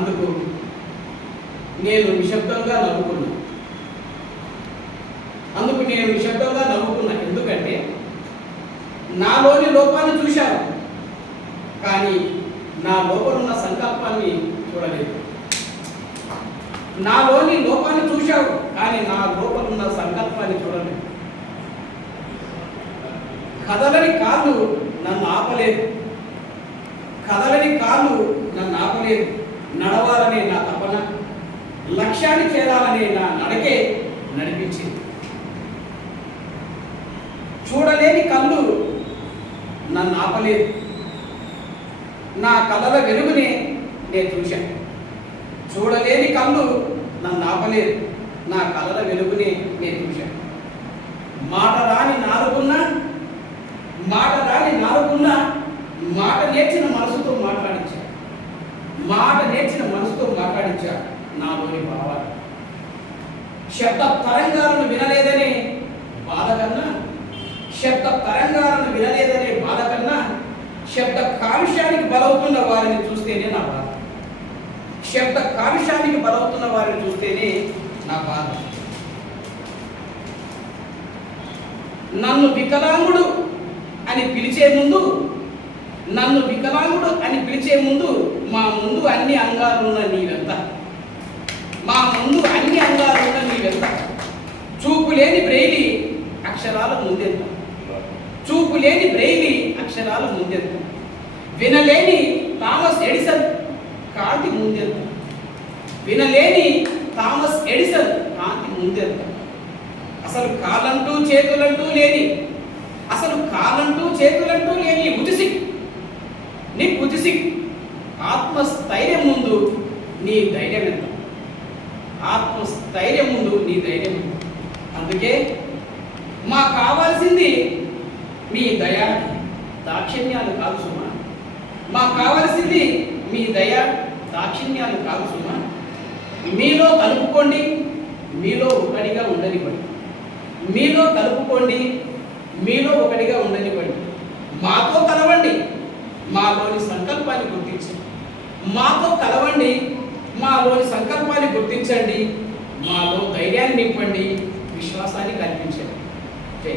అందుకు నేను నిశ్శబ్దంగా నవ్వుకున్నా. ఎందుకంటే నాలోని లోపాన్ని చూశారు, కానీ నా లోపల ఉన్న సంకల్పాన్ని చూడలేదు. నాలోని లోపాన్ని చూశావు, కానీ నా లోపల ఉన్న సంకల్పాన్ని చూడలేదు. కదలని కాళ్ళు నన్ను ఆపలేదు. నడవాలనే నా తపన, లక్ష్యాన్ని చేరాలనే నా నడకే నడిపించింది. చూడలేని కళ్ళు నన్ను ఆపలేదు. నా కళ్ళల వెలుగునే నేను చూశాను. చూడలేని కళ్ళు నన్ను ఆపలేదు. నా కళ్ళల వెలుగునే నేను చూశాను. మాట రాని నాలుగున్నా మాట నేర్చిన మనసుతో మాట్లాడించాడు నాలోని భావాలు. శబ్ద తరంగాలను వినలేదనే బాధ కన్నా, శబ్ద కాలుష్యానికి బలవుతున్న వారిని చూస్తేనే నా బాధ. నన్ను వికలాంగుడు అని పిలిచే ముందు మా ముందు అన్ని అంగాలున్న నీవెంత. చూపు లేని బ్రెయిలీ అక్షరాల ముందెంత. వినలేని థామస్ ఎడిసన్ కాంతి ముందెంత. అసలు కాలంటూ చేతులంటూ లేని ఉజిసిక్ ఆత్మస్థైర్యం ముందు నీ ధైర్యం ఎంత. అందుకే మా కావాల్సింది మీ దయా దాక్షిణ్యాలు కాదు సుమా. మీలో కలుపుకోండి, మీలో ఒకటిగా ఉండనివ్వండి. మాతో కలవండి, మాలోని సంకల్పాన్ని గుర్తించండి. మాలో ధైర్యాన్ని నింపండి, విశ్వాసాన్ని కల్పించండి. జై